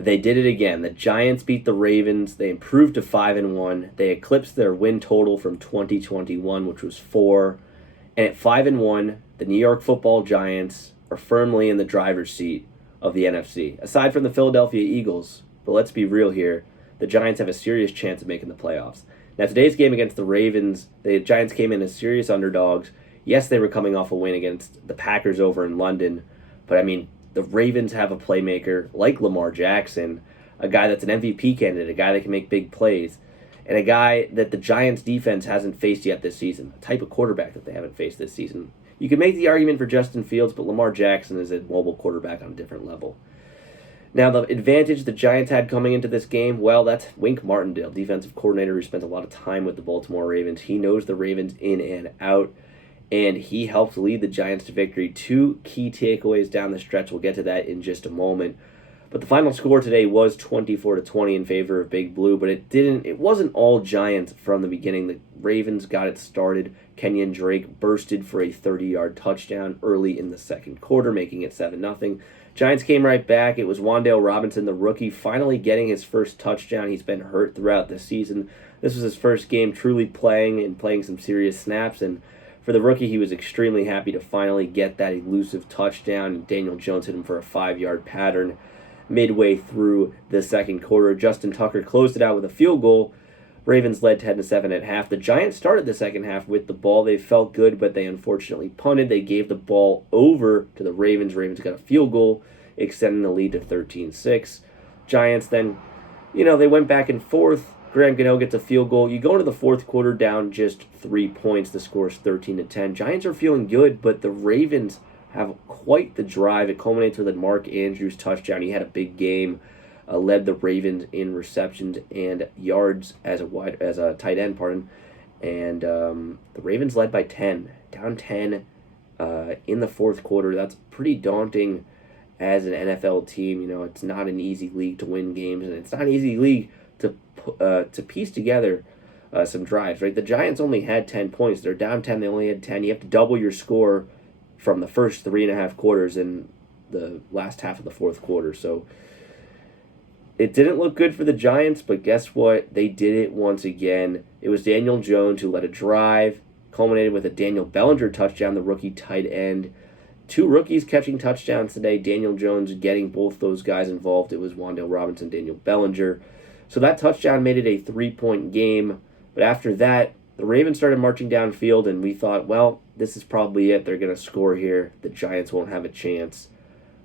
They did it again. The Giants beat the Ravens. They improved to 5-1. They eclipsed their win total from 2021, which was 4. And at 5-1, the New York Football Giants are firmly in the driver's seat of the NFC. Aside from the Philadelphia Eagles, but let's be real here, the Giants have a serious chance of making the playoffs. Now, today's game against the Ravens, the Giants came in as serious underdogs. Yes, they were coming off a win against the Packers over in London, but I mean, the Ravens have a playmaker like Lamar Jackson, a guy that's an MVP candidate, a guy that can make big plays, and a guy that the Giants' defense hasn't faced yet this season, a type of quarterback that they haven't faced this season. You can make the argument for Justin Fields, but Lamar Jackson is a mobile quarterback on a different level. Now, the advantage the Giants had coming into this game, well, that's Wink Martindale, defensive coordinator who spent a lot of time with the Baltimore Ravens. He knows the Ravens in and out, and he helped lead the Giants to victory. 2 key takeaways down the stretch. We'll get to that in just a moment. But the final score today was 24-20 in favor of Big Blue, but it wasn't all Giants from the beginning. The Ravens got it started. Kenyon Drake bursted for a 30-yard touchdown early in the second quarter, making it 7-0. Giants came right back. It was Wan'Dale Robinson, the rookie, finally getting his first touchdown. He's been hurt throughout the season. This was his first game truly playing some serious snaps, and for the rookie, he was extremely happy to finally get that elusive touchdown. Daniel Jones hit him for a 5-yard pattern midway through the second quarter. Justin Tucker closed it out with a field goal. Ravens led 10-7 at half. The Giants started the second half with the ball. They felt good, but they unfortunately punted. They gave the ball over to the Ravens. Ravens got a field goal, extending the lead to 13-6. Giants then, they went back and forth. Graham Gano gets a field goal. You go into the fourth quarter down just 3 points. The score is 13-10. Giants are feeling good, but the Ravens have quite the drive. It culminates with a Mark Andrews touchdown. He had a big game, led the Ravens in receptions and yards as a tight end, and the Ravens led by 10, down 10 in the fourth quarter. That's pretty daunting as an NFL team. It's not an easy league to win games, and it's not an easy league to piece together some drives, right? The Giants only had 10 points. They're down 10. They only had 10. You have to double your score from the first 3.5 quarters in the last half of the fourth quarter. So it didn't look good for the Giants, but guess what? They did it once again. It was Daniel Jones who led a drive, culminated with a Daniel Bellinger touchdown, the rookie tight end. 2 rookies catching touchdowns today. Daniel Jones getting both those guys involved. It was Wan'Dale Robinson, Daniel Bellinger. So that touchdown made it a 3-point game. But after that, the Ravens started marching downfield, and we thought, well, this is probably it. They're going to score here. The Giants won't have a chance.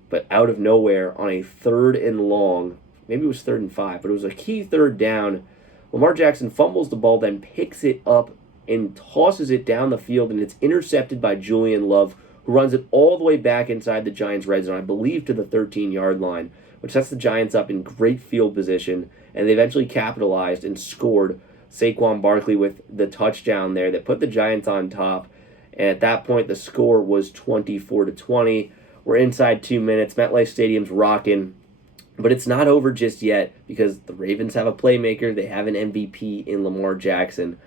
But out of nowhere, on a 3rd and long, maybe it was 3rd and 5, but it was a key 3rd down, Lamar Jackson fumbles the ball, then picks it up and tosses it down the field, and it's intercepted by Julian Love, who runs it all the way back inside the Giants' red zone, I believe to the 13-yard line, which sets the Giants up in great field position, and they eventually capitalized and scored. Saquon Barkley with the touchdown there that put the Giants on top, and at that point the score was 24-20. We're inside 2 minutes. MetLife Stadium's rocking, but it's not over just yet because the Ravens have a playmaker. They have an MVP in Lamar Jackson.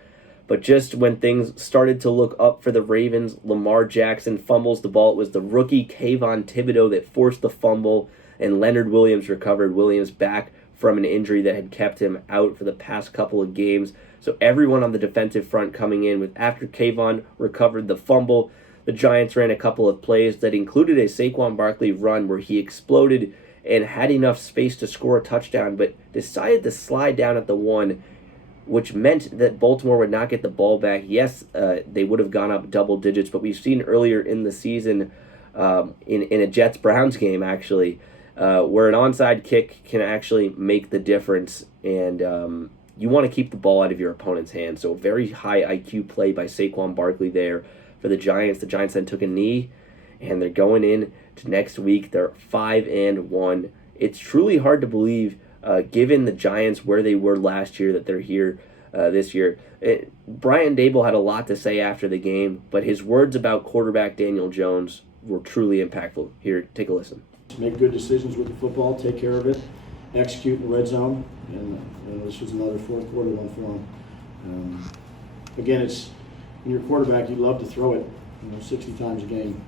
But just when things started to look up for the Ravens, Lamar Jackson fumbles the ball. It was the rookie Kayvon Thibodeau that forced the fumble, and Leonard Williams recovered. Williams back from an injury that had kept him out for the past couple of games. So everyone on the defensive front coming in with after Kayvon recovered the fumble, the Giants ran a couple of plays that included a Saquon Barkley run where he exploded and had enough space to score a touchdown, but decided to slide down at the 1, which meant that Baltimore would not get the ball back. Yes, they would have gone up double digits, but we've seen earlier in the season in a Jets-Browns game, actually, where an onside kick can actually make the difference, and you want to keep the ball out of your opponent's hands. So a very high IQ play by Saquon Barkley there for the Giants. The Giants then took a knee, and they're going in to next week. They're 5-1. It's truly hard to believe, given the Giants where they were last year, that they're here this year. Brian Daboll had a lot to say after the game, but his words about quarterback Daniel Jones were truly impactful. Here, take a listen. Make good decisions with the football, take care of it, execute in the red zone, and this was another fourth quarter one for him. Again, it's when you're a quarterback, you love to throw it 60 times a game,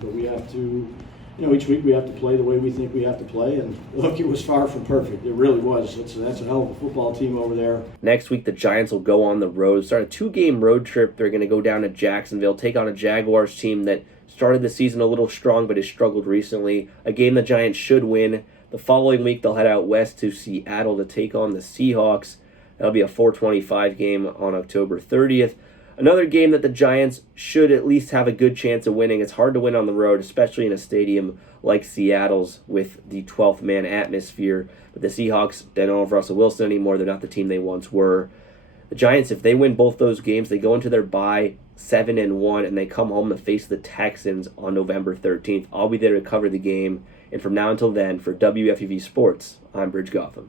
but we have to each week we have to play the way we think we have to play. And look, it was far from perfect. It really was. That's a hell of a football team over there. Next week, the Giants will go on the road, start a 2-game road trip. They're going to go down to Jacksonville, take on a Jaguars team that started the season a little strong but has struggled recently. A game the Giants should win. The following week, they'll head out west to Seattle to take on the Seahawks. That'll be a 4:25 game on October 30th. Another game that the Giants should at least have a good chance of winning. It's hard to win on the road, especially in a stadium like Seattle's with the 12th man atmosphere. But the Seahawks, they don't have Russell Wilson anymore. They're not the team they once were. The Giants, if they win both those games, they go into their bye 7-1, and they come home to face the Texans on November 13th. I'll be there to cover the game. And from now until then, for WFUV Sports, I'm Brij Gautam.